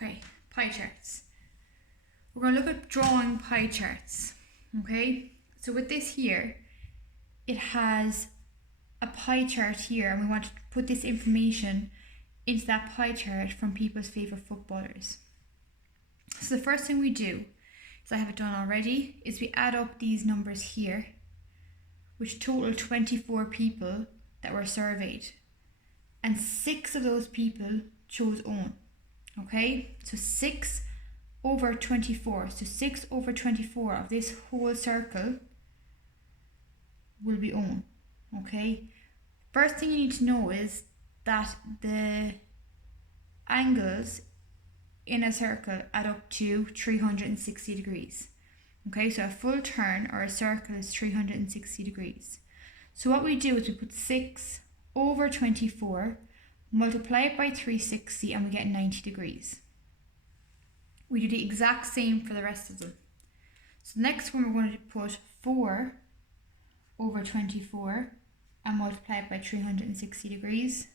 Okay, pie charts. We're going to look at drawing pie charts. Okay, so with this here, it has a pie chart here, and we want to put this information into that pie chart from people's favourite footballers. So the first thing we do, as I have it done already, is we add up these numbers here, which total 24 people that were surveyed. And 6 of those people chose Owen. Okay, so 6 over 24. So 6 over 24 of this whole circle will be Owen. Okay, first thing you need to know is that the angles in a circle add up to 360 degrees. Okay, so a full turn or a circle is 360 degrees. So what we do is we put 6 over 24, multiply it by 360, and we get 90 degrees. We do the exact same for the rest of them. So the next one, we're going to put 4 over 24 and multiply it by 360 degrees.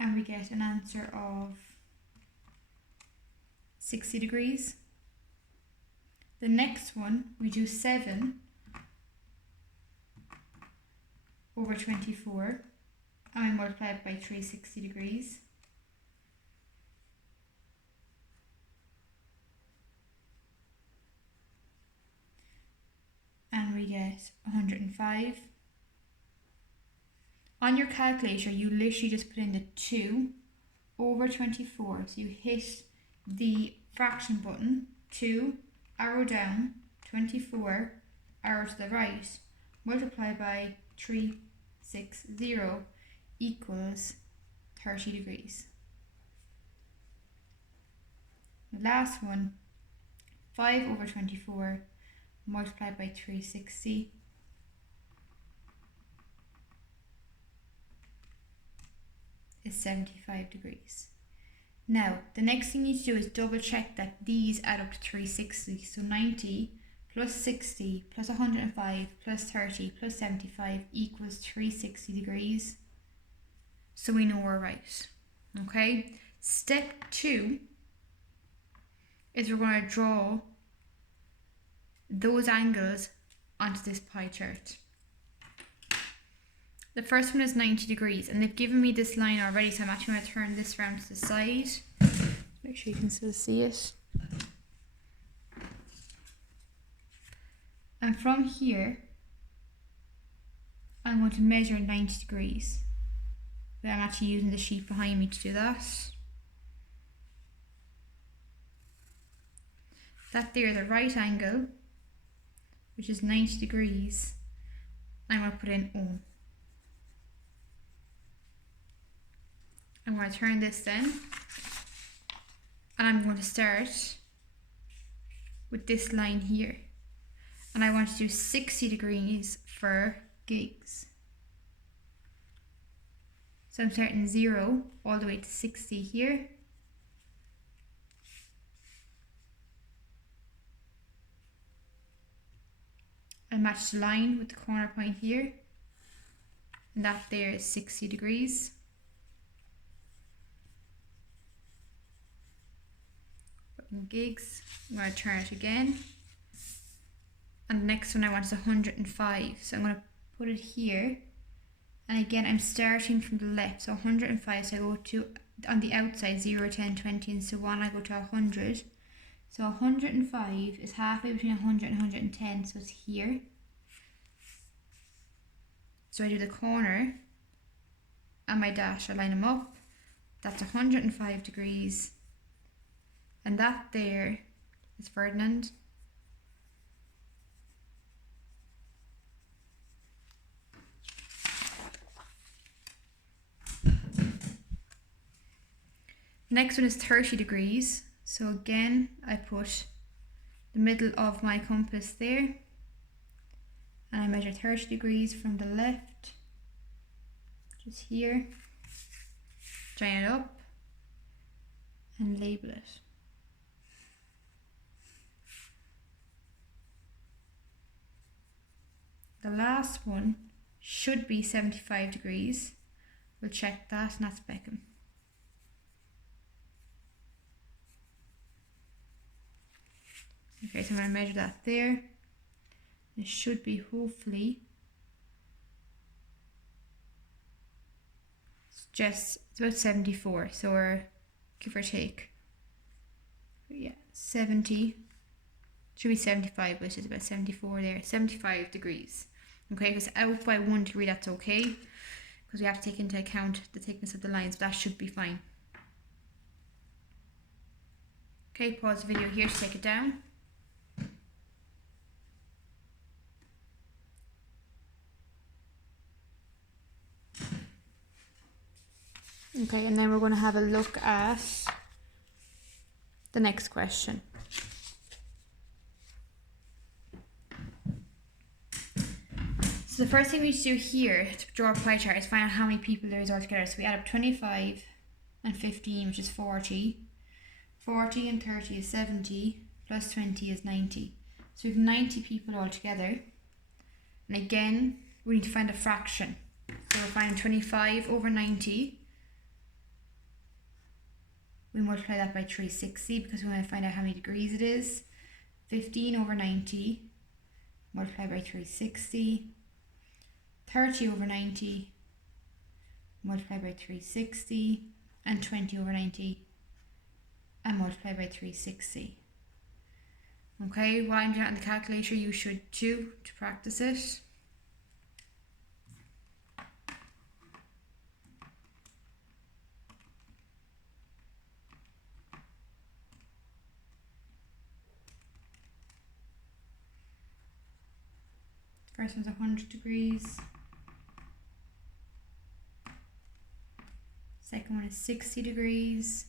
And we get an answer of 60 degrees. The next one, we do 7 over 24 and we multiply it by 360 degrees. And we get 105. On your calculator, you literally just put in the 2 over 24. So you hit the fraction button, 2, arrow down, 24, arrow to the right, multiply by 360 equals 30 degrees. The last one, 5 over 24, multiplied by 360 is 75 degrees. Now, the next thing you need to do is double check that these add up to 360. So 90 plus 60 plus 105 plus 30 plus 75 equals 360 degrees. So we know we're right. Okay? Step 2 is we're going to draw those angles onto this pie chart. The first one is 90 degrees, and they've given me this line already, so I'm actually going to turn this round to the side. Make sure you can still see it. And from here, I'm going to measure 90 degrees. But I'm actually using the sheet behind me to do that. That there, the right angle, which is 90 degrees, I'm going to put in O. I'm going to turn this then, and I'm going to start with this line here, and I want to do 60 degrees for gigs. So I'm starting 0 all the way to 60 here. I match the line with the corner point here, and that there is 60 degrees. Gigs, I'm going to turn it again, and the next one I want is 105, so I'm going to put it here, and again I'm starting from the left, so 105, so I go to on the outside 0, 10, 20 and so on, I go to 100, so 105 is halfway between 100 and 110, so it's here. So I do the corner and my dash, I line them up, that's 105 degrees. And that there is Ferdinand. Next one is 30 degrees. So again, I put the middle of my compass there. And I measure 30 degrees from the left, which is here. Join it up and label it. The the last one should be 75 degrees. We'll check that, and that's Beckham. Okay, so I'm going to measure that there. It should be hopefully it's about 74, so we're give or take. Yeah, 70. Should be 75, which is about 74 there. 75 degrees. Okay, if it's out by 1 degree, that's okay, because we have to take into account the thickness of the lines, but that should be fine. Okay, pause the video here to take it down. Okay, and then we're going to have a look at the next question. So the first thing we need to do here to draw a pie chart is find out how many people there is altogether. So we add up 25 and 15, which is 40. 40 and 30 is 70, plus 20 is 90. So we have 90 people altogether. And again, we need to find a fraction. So we're finding 25 over 90. We multiply that by 360 because we want to find out how many degrees it is. 15 over 90, multiply by 360. 30 over 90, multiply by 360. And 20 over 90, and multiply by 360. Okay, what I'm doing on the calculator, you should too to practice it. First one's 100 degrees. Second one is 60 degrees.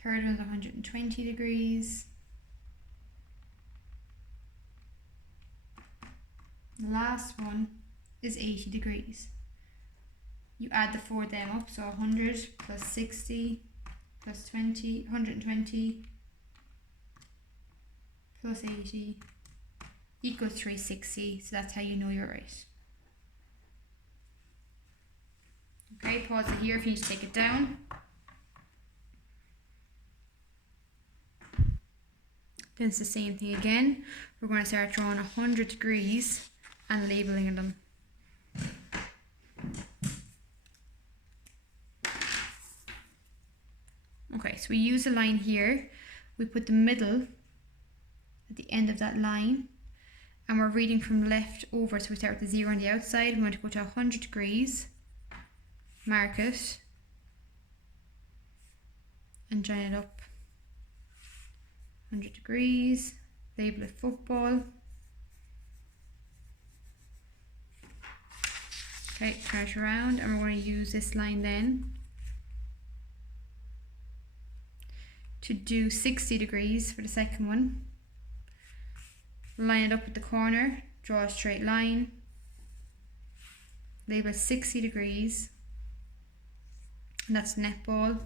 Third one is 120 degrees. The last one is 80 degrees. You add the four of them up, so 100 plus 60 plus 20, 120 plus 80 equals 360, so that's how you know you're right. Okay, pause it here if you need to take it down. Then it's the same thing again. We're going to start drawing 100 degrees and labeling them. Okay, so we use a line here. We put the middle at the end of that line. And we're reading from left over, so we start with the 0 on the outside. We want to go to 100 degrees, mark it, and join it up. 100 degrees, label it football. Okay, turn it around, and we're going to use this line then to do 60 degrees for the second one. Line it up at the corner, draw a straight line, label 60 degrees, and that's netball.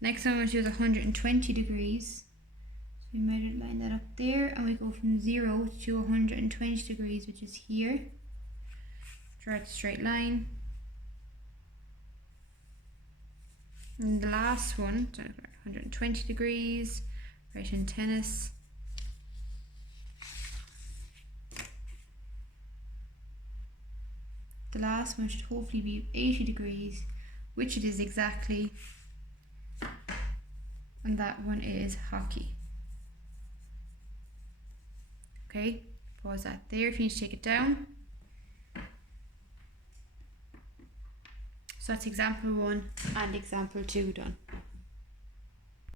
Next one we're going to do is 120 degrees. So we measure, line that up there, and we go from 0 to 120 degrees, which is here. Draw a straight line. And the last one, 120 degrees, right in tennis. The last one should hopefully be 80 degrees, which it is exactly. And that one is hockey. Okay, pause that there if you need to take it down. So that's example 1 and example 2 done.